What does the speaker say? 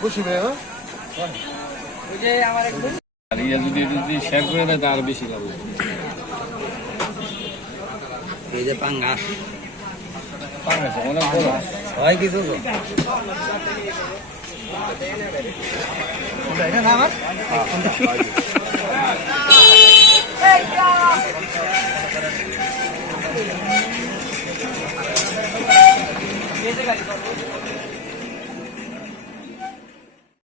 খুশি ভাই আর ইয়া যদি শেয়ার করে দেয় তার বেশি লাভ হবে। এই যে পাঙ্গাস অনেক বড় হয় কিছু তো এটা না আমার